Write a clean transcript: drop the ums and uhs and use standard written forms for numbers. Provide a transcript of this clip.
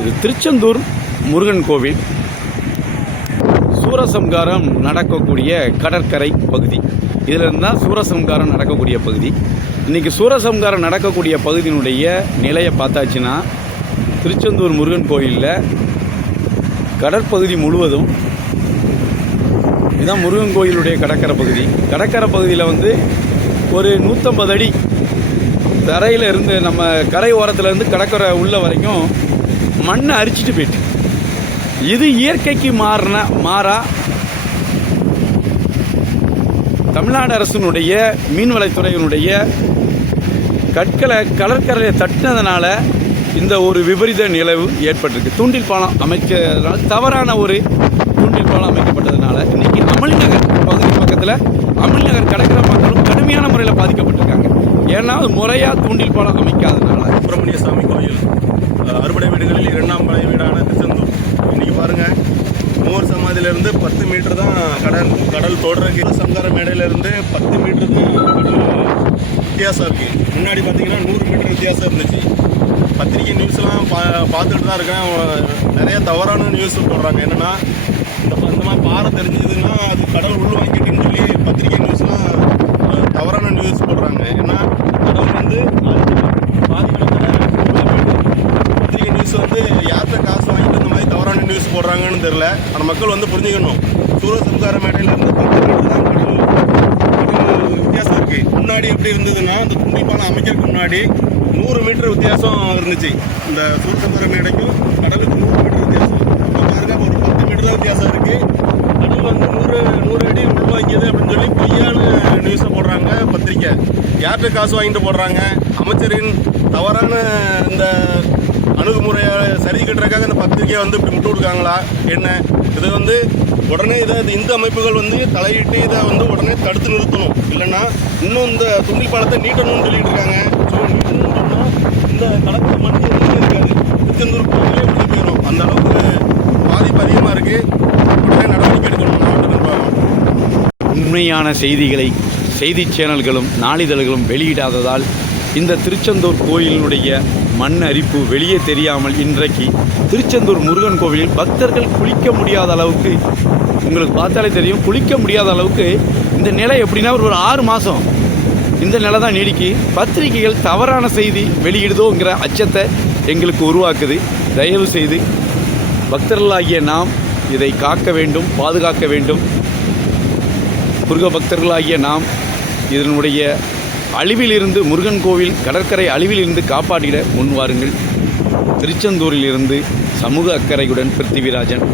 இது திருச்செந்தூர் முருகன் கோவில் சூரசம்காரம் நடக்கக்கூடிய கடற்கரை பகுதி. இதில் இருந்தால் சூரசம்காரம் நடக்கக்கூடிய பகுதி. இன்றைக்கி சூரசம்காரம் நடக்கக்கூடிய பகுதியினுடைய நிலையை பார்த்தாச்சுன்னா, திருச்செந்தூர் முருகன் கோயிலில் கடற்பகுதி முழுவதும் இதுதான் முருகன் கோயிலுடைய கடற்கரை பகுதி. கடற்கரை பகுதியில் ஒரு 150 அடி தரையில் இருந்து நம்ம கரை ஓரத்தில் இருந்து கடற்கரை உள்ள வரைக்கும் மண்ணை அரிச்சிட்டு போயிட்டு, இது இயற்கைக்கு மாறா தமிழ்நாடு அரசினுடைய மீன்வளத்துறையினுடைய கற்களை கடற்கரையை தட்டினதுனால இந்த ஒரு விபரீத நிலவு ஏற்பட்டிருக்கு. தூண்டில் பாலம் அமைக்கிறதுனால, தவறான ஒரு தூண்டில் பாலம் அமைக்கப்பட்டதுனால இன்றைக்கி அமளிநகர் பகுதி பக்கத்தில் அமளிநகர் கடற்கரை மக்களும் கடுமையான முறையில் பாதிக்கப்பட்டிருக்காங்க. ஏன்னா முறையாக தூண்டில் பாலம் அமைக்காதனால. சுப்பிரமணிய சாமி கோயில் அறுபடை வீடுகளில் 2ஆம் படை வீடான திருச்செந்தூர். இன்றைக்கி பாருங்கள், மூவர் சமாதியிலேருந்து 10 மீட்டர் தான் கடல் தொடர்க்கு. சங்கார மேடையிலேருந்து 10 மீட்டர் தான் கடல் வித்தியாசம் இருக்குது. முன்னாடி பார்த்தீங்கன்னா 100 மீட்டர் வித்தியாசம் இருந்துச்சு. பத்திரிகை நியூஸ்லாம் பார்த்துட்டு தான் இருக்கேன். நிறைய தவறான நியூஸ் போடுறாங்க. என்னென்னா, இந்த மாதிரி பாறை தெரிஞ்சதுன்னா அது கடல் உள் வாங்கிட்டுன்னு சொல்லி பத்திரிகை நியூஸ்லாம் தவறான நியூஸ் போடுறாங்க. ஏன்னா கடவுள் பத்திரிகை நியூஸ் யார்கிட்ட காசு வாங்கிட்டு இந்த மாதிரி தவறான நியூஸ் போடுறாங்கன்னு தெரில. ஆனால் மக்கள் புரிஞ்சுக்கணும். சூரசம்கார மேடையிலேருந்து 10 மீட்டர் தான் கடல் வித்தியாசம் இருக்குது. முன்னாடி எப்படி இருந்ததுன்னா, அந்த தூண்டில் பாலம் அமைக்கிறதுக்கு முன்னாடி 100 மீட்டர் வித்தியாசம் இருந்துச்சு. இந்த சூரசம்கார மேடைக்கும் கடலுக்கு 100 மீட்டர் வித்தியாசம். இப்போ பாருங்கள், ஒரு 10 மீட்டர் தான் வித்தியாசம் இருக்குது. கடல் 100 அடி உள்வாங்கியது அப்படின்னு சொல்லி பொய்யான நியூஸை போடுறாங்க பத்திரிக்கை. யார்கிட்ட காசு வாங்கிட்டு போடுறாங்க? அமைச்சரின் தவறான இந்த அணுகுமுறையை சரி கட்டுறதுக்காக இந்த பத்திரிக்கையை இப்படி முட்டு கொடுக்காங்களா என்ன? இது உடனே இந்து அமைப்புகள் தலையிட்டு இதை உடனே தடுத்து நிறுத்தணும். இல்லைன்னா இன்னும் இந்த துண்டில் பாலத்தை நீட்டணும்னு சொல்லிட்டு இருக்காங்க. ஸோ நீட்டணும்னு சொன்னால் இந்த கடற்கரை மண் ஒன்றுமே இருக்காது, திருச்செந்தூர் கோயிலே ஒன்று போயிடும். அந்த அளவுக்கு பாதிப்பு அதிகமாக இருக்குது. உடனே நடவடிக்கை எடுக்கணும் மாவட்ட நிர்வாகம். உண்மையான செய்திகளை செய்தி சேனல்களும் நாளிதழ்களும் வெளியிடாததால் இந்த திருச்செந்தூர் கோயிலினுடைய மண் அரிப்பு வெளியே தெரியாமல் இன்றைக்கு திருச்செந்தூர் முருகன் கோவிலில் பக்தர்கள் குளிக்க முடியாத அளவுக்கு, உங்களுக்கு பார்த்தாலே தெரியும், குளிக்க முடியாத அளவுக்கு இந்த நிலை எப்படின்னா ஒரு 6 மாதம் இந்த நிலை தான் நீடிக்கி. பத்திரிகைகள் தவறான செய்தி வெளியிடுதோங்கிற அச்சத்தை எங்களுக்கு உருவாக்குது. தயவு செய்து பக்தர்களாகிய நாம் இதை காக்க வேண்டும், பாதுகாக்க வேண்டும். முருக பக்தர்களாகிய நாம் இதனுடைய அழிவிலிருந்து, முருகன் கோவில் கடற்கரை அழிவிலிருந்து காப்பாற்றிட முன்வாருங்கள். திருச்செந்தூரிலிருந்து சமூக அக்கறையுடன் பிருத்திவிராஜன்.